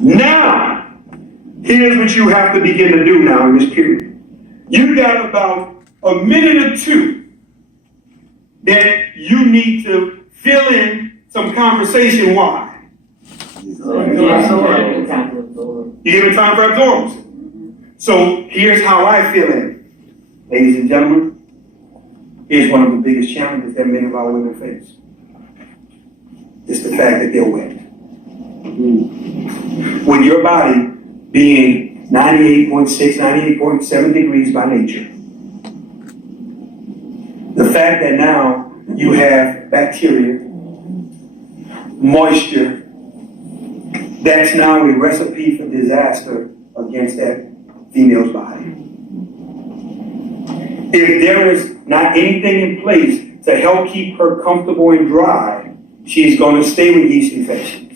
Now, here's what you have to begin to do now in this period. You got about a minute or two that you need to fill in some conversation. Why? You give it time for absorbance. So here's how I feel it. Ladies and gentlemen, here's one of the biggest challenges that many of our women face. It's the fact that they're wet. With your body being 98.6, 98.7 degrees by nature, the fact that now you have bacteria, moisture, that's now a recipe for disaster against that female's body. If there is not anything in place to help keep her comfortable and dry, she's going to stay with yeast infections.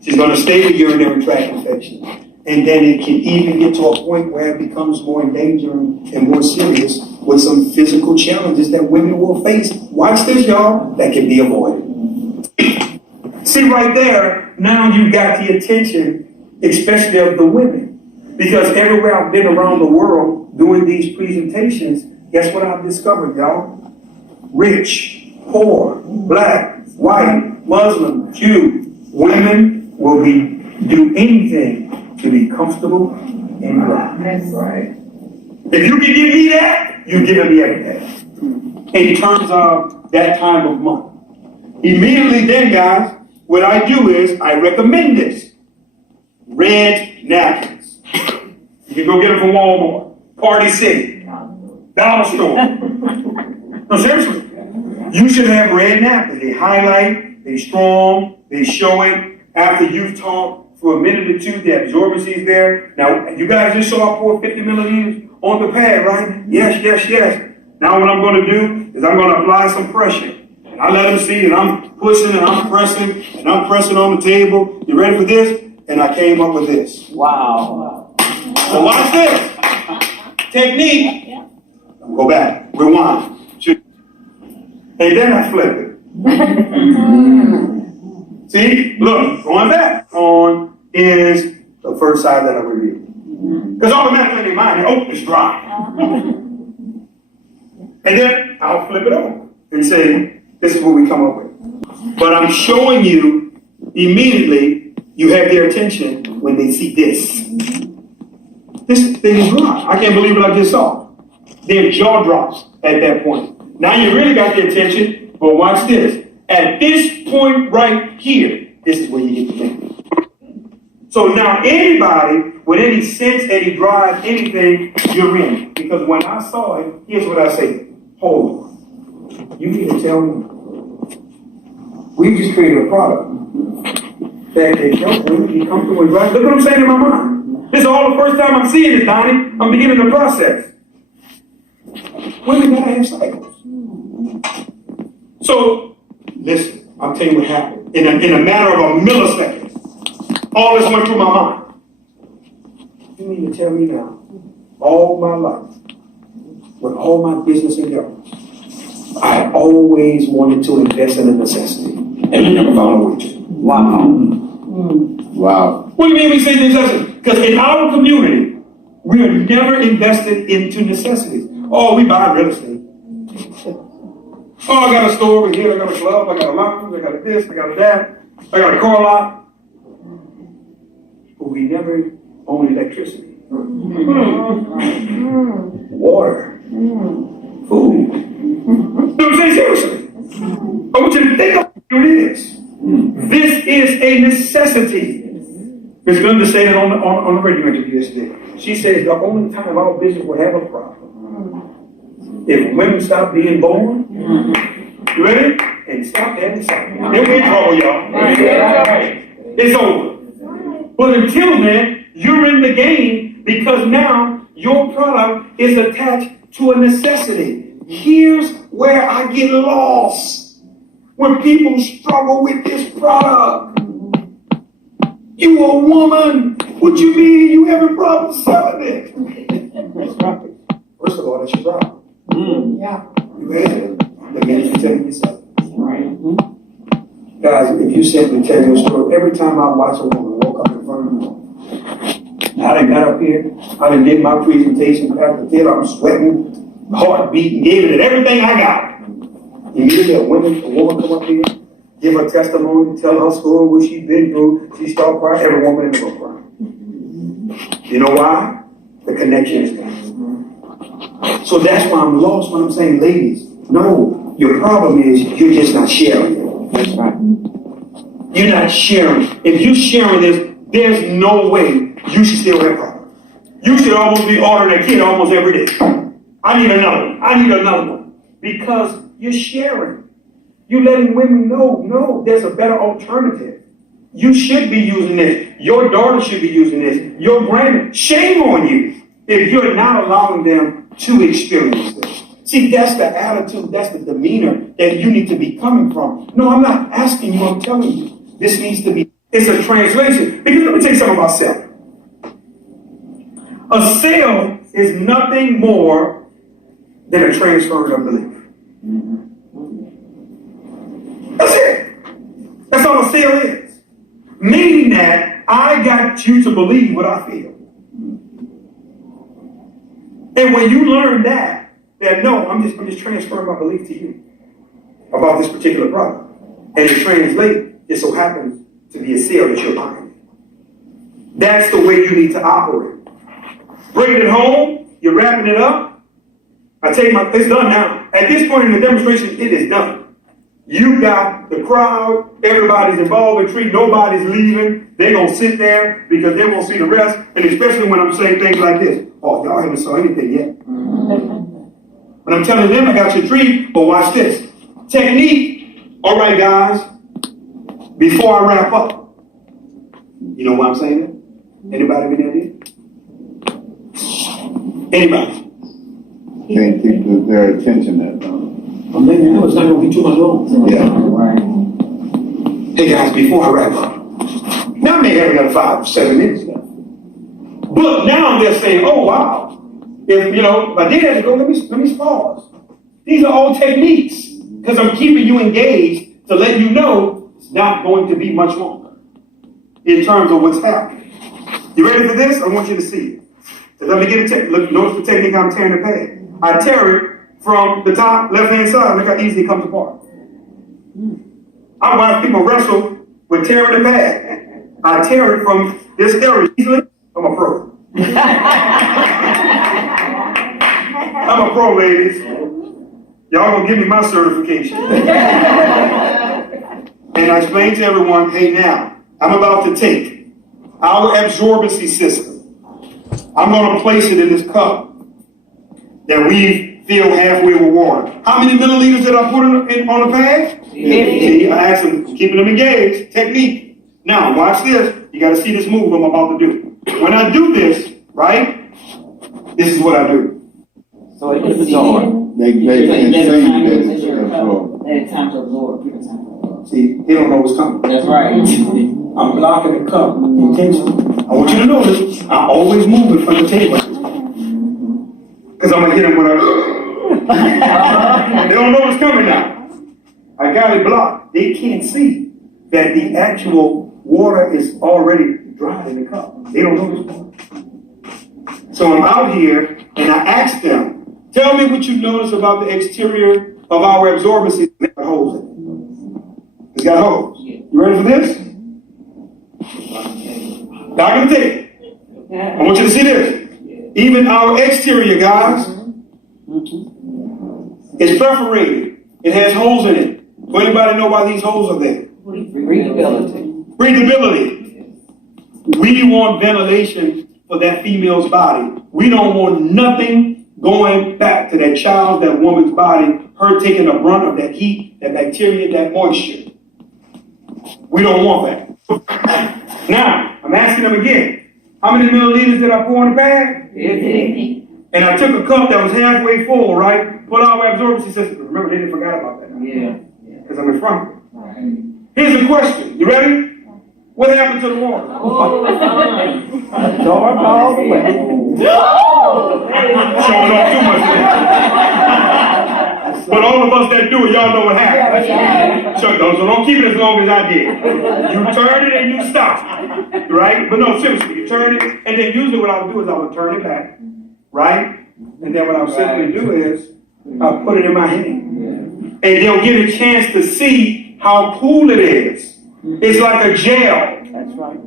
She's going to stay with urinary tract infections. And then it can even get to a point where it becomes more endangering and more serious with some physical challenges that women will face. Watch this, y'all, that can be avoided. See, right there, now you've got the attention, especially of the women. Because everywhere I've been around the world doing these presentations, guess what I've discovered, y'all? Rich, poor, black, white, Muslim, Jew, women will do anything to be comfortable and dry. That's right. If you can give me that, you're giving me everything. In terms of that time of month. Immediately then, guys, what I do is I recommend this. Red napkins. You can go get them from Walmart, Party City, Dollar Store. No, seriously. You should have red napkins. They highlight, they strong, they show it. After you've talked for a minute or two, the absorbency is there. Now, you guys just saw I pour 50 milliliters on the pad, right? Yes, yes, yes. Now what I'm going to do is I'm going to apply some pressure. And I let them see that I'm pushing and I'm pressing and I'm pressing on the table. You ready for this? And I came up with this. Wow. So watch this. Technique. Go back. Rewind. And then I flip it. See? Look, going back on is the first side that I revealed. Because automatically in your mind, oh, it's dry. And then I'll flip it over and say, this is what we come up with. But I'm showing you immediately, you have their attention when they see this. This thing is dry. I can't believe what I just saw. Their jaw drops at that point. Now you really got their attention, but watch this. At this point right here, this is where you get the thing. So now anybody with any sense, any drive, anything, you're in. Because when I saw it, here's what I say. Hold on. You need to tell me. We just created a product that can help women be comfortable and drive. Look what I'm saying in my mind. This is all the first time I'm seeing it, Donnie. I'm beginning the process. Women gotta have cycles. So, listen, I'll tell you what happened. In a matter of a millisecond, all this went through my mind. You mean to tell me now, all my life, with all my business endeavors, I always wanted to invest in a necessity, and I never found a way to. Wow. Wow. What do you mean we say necessity? Because in our community, we are never invested into necessities. Oh, we buy real estate. Oh, I got a store over here, I got a club, I got a lounge, I got a this, I got a that, I got a car lot. But we never own electricity, water, food. You know what I'm saying? Seriously. I want you to think of what it is. This is a necessity. Ms. Glenda said it on the radio interview yesterday. She says the only time our business will have a problem if women stop being born, you ready? And stop having sex. Then we're in trouble, y'all. It's over. But until then, you're in the game because now your product is attached to a necessity. Here's where I get lost when people struggle with this product. You a woman. What you mean you having problems selling it? First of all, that's your problem. Yeah. You ready? The minute you tell yourself. Right. Guys, if you simply tell your story, every time I watch a woman walk up in front of me, I done got up here, I done did my presentation, Pastor Ted, I'm sweating, heart beating, gave it everything I got. Immediately a woman come up here, give her testimony, tell her story, what she's been through, she start crying, every woman in the room crying. You know why? The connection is there. So that's why I'm lost when I'm saying, ladies, no, your problem is you're just not sharing. That's right. You're not sharing. If you're sharing this, there's no way you should still have problems. You should almost be ordering a kid almost every day. I need another one. I need another one. Because you're sharing. You're letting women know, no, there's a better alternative. You should be using this. Your daughter should be using this. Your grandma. Shame on you if you're not allowing them to experience this. See, that's the attitude, that's the demeanor that you need to be coming from. No, I'm not asking you, I'm telling you. This needs to be, it's a translation. Because let me tell you something about sale. A sale is nothing more than a transfer of belief. That's it. That's all a sale is. Meaning that I got you to believe what I feel. And when you learn that no, I'm just transferring my belief to you about this particular product. And it translates, it so happens to be a sale that you're buying. That's the way you need to operate. Bringing it home, you're wrapping it up. It's done now. At this point in the demonstration, it is done. You got the crowd, everybody's involved in treat, nobody's leaving. They're going to sit there because they won't see the rest. And especially when I'm saying things like this. Oh, y'all haven't saw anything yet. When I'm telling them I got your treat, but watch this. Technique. All right, guys. Before I wrap up. You know why I'm saying that? Anybody have any idea? Anybody? Can't keep their attention that long. Well, maybe you know it's not going to be too much long. Yeah. Right. Hey guys, before I wrap up. Now I may have another 5 or 7 minutes left. But now they're saying, oh wow. If I did have to go, let me pause. These are all techniques. Because I'm keeping you engaged to let you know it's not going to be much longer. In terms of what's happening. You ready for this? I want you to see it. So let me get a technique. Look, notice the technique I'm tearing the pad. I tear it from the top left-hand side. Look how easy it comes apart. I watch people wrestle with tearing the pad. I tear it from this area easily. I'm a pro. I'm a pro, ladies. Y'all gonna give me my certification. And I explained to everyone, hey now, I'm about to take our absorbency system. I'm gonna place it in this cup that we fill halfway with water. How many milliliters did I put on the pad? 50. See, I asked them, keeping them engaged, technique. Now, watch this. You gotta see this move I'm about to do. When I do this, right, this is what I do. So it is absorb. They can say that it's absorb. It's time to absorb. Give it time to absorb. See, they don't know what's coming. That's right. I'm blocking the cup intentionally. I want you to notice, I always move it from the table. Because I'm going to hit them with a... They don't know what's coming now. I got it blocked. They can't see that the actual water is already dry in the cup. They don't know what's going. So I'm out here and I ask them, tell me what you notice about the exterior of our absorbency. It's got holes in it. It's got holes. You ready for this? Now I'm going to take it. I want you to see this. Even our exterior, guys, is perforated. It has holes in it. Does anybody know why these holes are there? Breathability. Breathability. We want ventilation for that female's body. We don't want nothing going back to that child, that woman's body, her taking the brunt of that heat, that bacteria, that moisture. We don't want that. Now, I'm asking them again. How many milliliters did I pour in the bag? 50. And I took a cup that was halfway full, right? Put our absorbency system. Remember, they didn't forget about that. Yeah. Because I'm in front of it. Here's the question. You ready? What happened to the water? Absorb all the way. Showing off too much. But all of us that do it, y'all know what happens. So don't keep it as long as I did. You turn it and you stop. Right? But no, seriously, you turn it, and then usually what I'll do is I will turn it back. Right? And then what I'll simply do is I'll put it in my hand. And they'll get a chance to see how cool it is. It's like a gel. That's right.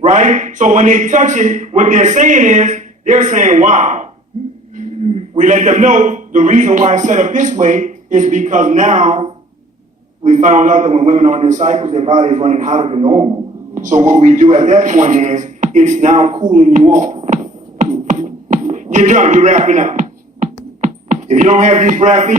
Right? So when they touch it, what they're saying is, they're saying, wow. We let them know the reason why it's set up this way is because now we found out that when women are on their cycles, their body is running hotter than normal. So what we do at that point is, it's now cooling you off. You're done, you're wrapping up. If you don't have these graphene